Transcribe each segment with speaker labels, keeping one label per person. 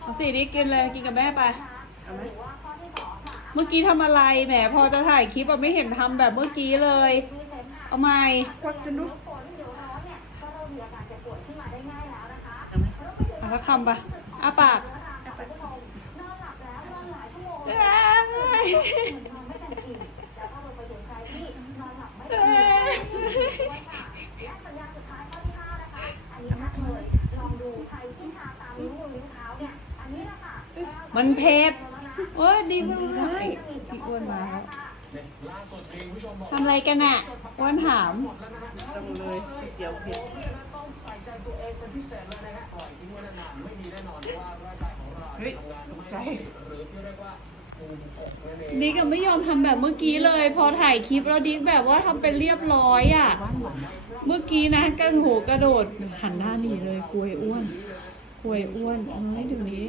Speaker 1: เอาสิดิกินเลยกินกับแม่ไปเมื่อกี้ทำอะไรแหมพอจะถ่ายคลิปอะไม่เห็นทำแบบเมื่อกี้เลย เอาใหม่
Speaker 2: ควักจนลูก
Speaker 1: เอาสักคำปะอ้าปาก เอ้ยเอ้ยมันเผ็ดโอ้ยดีก็รู้แล้วพี่อ้วนมาแล้วทำอะไรกันน่ะอ้วนถาม
Speaker 2: ต้องเลยก๋วยเตี๋ยวเผ็ดเฮ้ยตกใจ
Speaker 1: ดิกก็ไม่ยอมทำแบบเมื่อกี้เลย พอถ่ายคลิปแล้วดิกแบบว่าทำเป็นเรียบร้อยอะ
Speaker 2: หวานหวาน
Speaker 1: เมื่อกี้นะกันโหกระโดดหันหน้าหนีเลยกลัวไอ้อ้วน กลัวไอ้อ้วนเอ้ยเดี๋ยวนี้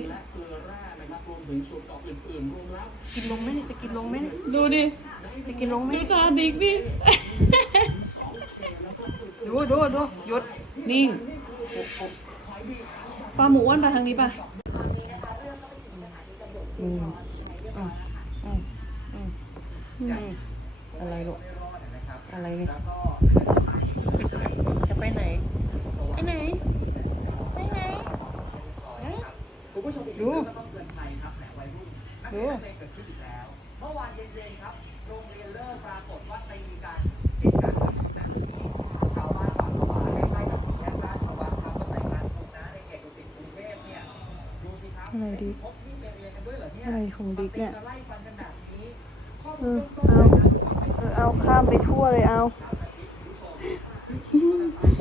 Speaker 2: กินลงไหมเนี่ยจะกินลงไหมเนี่ย
Speaker 1: ดูดิ
Speaker 2: จะกินลงไหม
Speaker 1: ดูจาดิกดิ
Speaker 2: ดูดูดูหยุด
Speaker 1: นิ่งปลาหมูอ้วนไปทางนี้ป่ะ
Speaker 2: อืมอะอืมอืมอืมอะไรลูกอะไรเนี่ยจะไปไหน ไปไหน ไปไหนฮะ ดูดู
Speaker 3: เมื่อวานเย็นๆครับ โรงเรียนเลิกปรากฏว่าตีกันเหตุการณ์แบบนี้แบบนี้ชาวบ้านฝั่งขวาใกล้ๆกับสี่แยกราชวัฒน์ครับก็ใส่งานถูกนะในเขตดุสิตกรุงเทพเนี่ย ดูสิครับ
Speaker 2: อะไรดิ
Speaker 3: พบมีดไปเรียนกันด้วยเหรอเนี่ย
Speaker 2: อะไรของดิ๊กเนี่ย
Speaker 3: มาตีกัไล่ฟันกันแบบนี้ข้อ
Speaker 2: เอ
Speaker 3: มูล
Speaker 2: อ
Speaker 3: เบื้องต้น
Speaker 2: เอา
Speaker 3: เลยนะ
Speaker 2: เออเอาข้ามไปทั่วเลยเอา
Speaker 3: เ